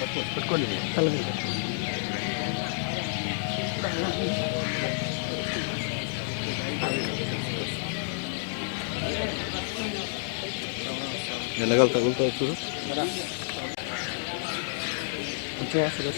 పెట్టుకోండి. ఎలాగలు తగులుతావు చూడు. కొంచెం వస్తుంది.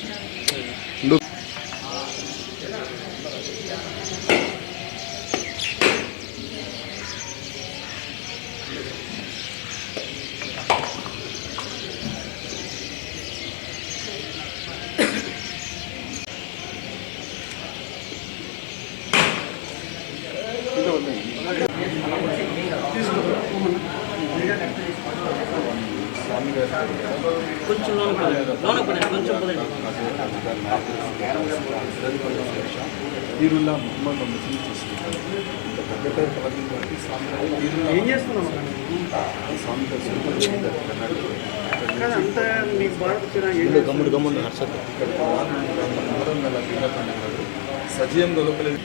కొంచెం లోన పడండి, కొంచెం పదండి. ఏం చేస్తున్నాం అంతా మీకు బాగా గమ్ముడు గమ్ముడు సజీవం గొప్పలేదు.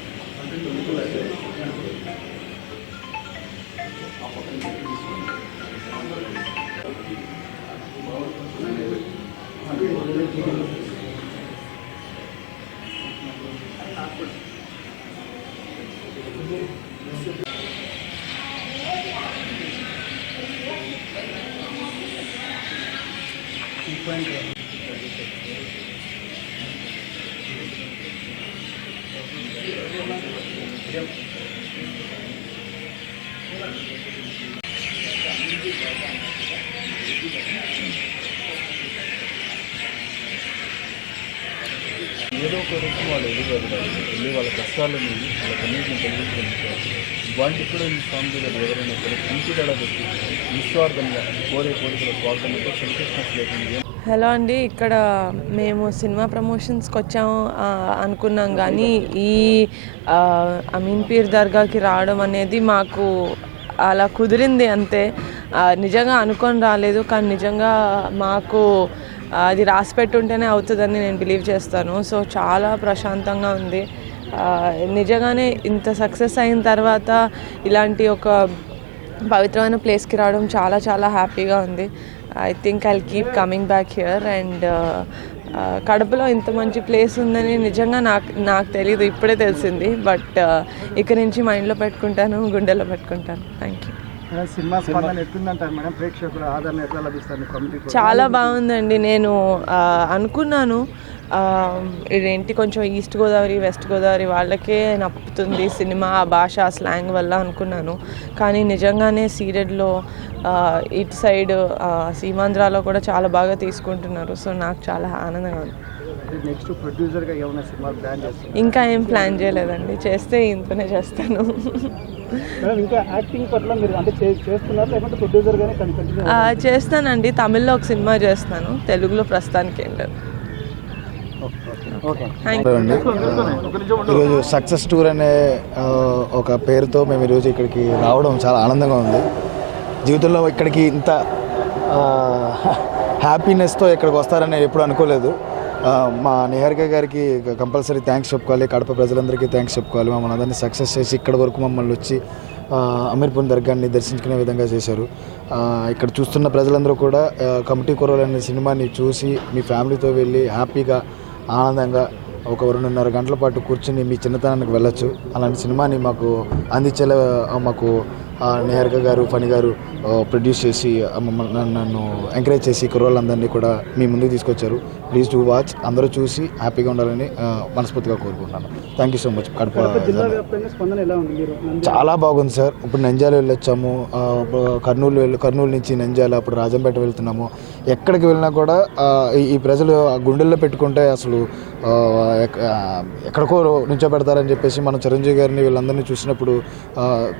ఏదో ఒక రూపం వాళ్ళు వెళ్ళి వాళ్ళ కష్టాలను వాళ్ళ కన్నీటిని కలిగించుకుంటారు. వాటికి కూడా ఈ స్వామి దగ్గర ఎవరైనా కూడా కంటి తేడా పెట్టి నిస్వార్థంగా కోరికల స్వార్థంతో సెల్ఫిష్నెస్ లేకుండా. హలో అండి, ఇక్కడ మేము సినిమా ప్రమోషన్స్కి వచ్చాము అనుకున్నాం, కానీ ఈ అమీన్ పీర్ దర్గాకి రావడం అనేది మాకు అలా కుదిరింది అంతే. నిజంగా అనుకొని రాలేదు, కానీ నిజంగా మాకు అది రాసి పెట్టుంటేనే అవుతుందని నేను బిలీవ్ చేస్తాను. సో చాలా ప్రశాంతంగా ఉంది. నిజంగానే ఇంత సక్సెస్ అయిన తర్వాత ఇలాంటి ఒక పవిత్రమైన ప్లేస్కి రావడం చాలా చాలా హ్యాపీగా ఉంది. I think I'll keep coming back here. And కడపలో ఇంత మంచి ప్లేస్ ఉందని నిజంగా నాకు తెలీదు, ఇప్పుడే తెలిసింది. బట్ ఇక్కడి నుంచి మైండ్లో పెట్టుకుంటాను, గుండెలో పెట్టుకుంటాను. Thank you. చాలా బాగుందండి. నేను అనుకున్నాను ఇదేంటి కొంచెం ఈస్ట్ గోదావరి వెస్ట్ గోదావరి వాళ్ళకే నప్పుతుంది సినిమా, ఆ భాష, ఆ స్లాంగ్ వల్ల అనుకున్నాను. కానీ నిజంగానే సీడెడ్లో ఇటు సైడ్ సీమాంధ్రాలో కూడా చాలా బాగా తీసుకుంటున్నారు. సో నాకు చాలా ఆనందంగా ఉంది. నెక్స్ట్ ప్రొడ్యూసర్గా ఏమైనా సినిమా ప్లాన్ చేస్తాను? ఇంకా ఏం ప్లాన్ చేయలేదండి, చేస్తే ఇంతనే చేస్తాను. ఇంకా యాక్టింగ్ పట్ల మీరు అంటే చేస్తున్నారు లేకపోతే ప్రొడ్యూసర్గానే కంటిన్యూ? చేస్తానండి, తమిళ్లో ఒక సినిమా చేస్తాను, తెలుగులో ప్రస్తుతానికి ఏం లేదు. ఈరోజు సక్సెస్ టూర్ అనే ఒక పేరుతో మేము ఈరోజు ఇక్కడికి రావడం చాలా ఆనందంగా ఉంది. జీవితంలో ఇక్కడికి ఇంత హ్యాపీనెస్తో ఇక్కడికి వస్తారని ఎప్పుడు అనుకోలేదు. మా నిహారిక గారికి కంపల్సరీ థ్యాంక్స్ చెప్పుకోవాలి, కడప ప్రజలందరికీ థ్యాంక్స్ చెప్పుకోవాలి. మమ్మల్ని అందరినీ సక్సెస్ చేసి ఇక్కడి వరకు మమ్మల్ని వచ్చి అమీర్పూర్ దర్గాని దర్శించుకునే విధంగా చేశారు. ఇక్కడ చూస్తున్న ప్రజలందరూ కూడా కమిటీ కుర్రోళ్ళు అనే సినిమాని చూసి మీ ఫ్యామిలీతో వెళ్ళి హ్యాపీగా ఆనందంగా ఒక 2.5 గంటల పాటు కూర్చుని మీ చిన్నతనానికి వెళ్ళొచ్చు. అలాంటి సినిమాని మాకు అందించేలా మాకు నిహారిక గారు, ఫణి గారు ప్రొడ్యూస్ చేసి నన్ను ఎంకరేజ్ చేసి కుర్రోళ్ళందరినీ కూడా మీ ముందుకు తీసుకొచ్చారు. Please to watch. అందరూ చూసి హ్యాపీగా ఉండాలని మనస్ఫూర్తిగా కోరుకుంటున్నాను. Thank you so much. చాలా బాగుంది సార్. ఇప్పుడు నంద్యాల వెళ్ళొచ్చాము, కర్నూలు నుంచి నంద్యాల, అప్పుడు రాజంపేట వెళ్తున్నాము. ఎక్కడికి వెళ్ళినా కూడా ఈ ప్రజలు గుండెల్లో పెట్టుకుంటే అసలు ఎక్కడికో నుంచోబెడతారని చెప్పేసి మనం చిరంజీవి గారిని వీళ్ళందరినీ చూసినప్పుడు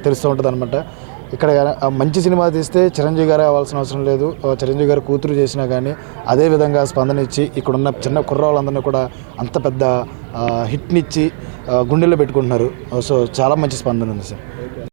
తెలుస్తూ ఉంటుంది అనమాట. ఇక్కడ మంచి సినిమా తీస్తే చిరంజీవి గారే అవ్వాల్సిన అవసరం లేదు, చిరంజీవి గారు కూతురు చేసినా కానీ అదే విధంగా స్పందన ఇచ్చి ఇక్కడున్న చిన్న కుర్రాళ్ళందరినీ కూడా అంత పెద్ద హిట్నిచ్చి గుండెల్లో పెట్టుకుంటున్నారు. సో చాలా మంచి స్పందన ఉంది సార్.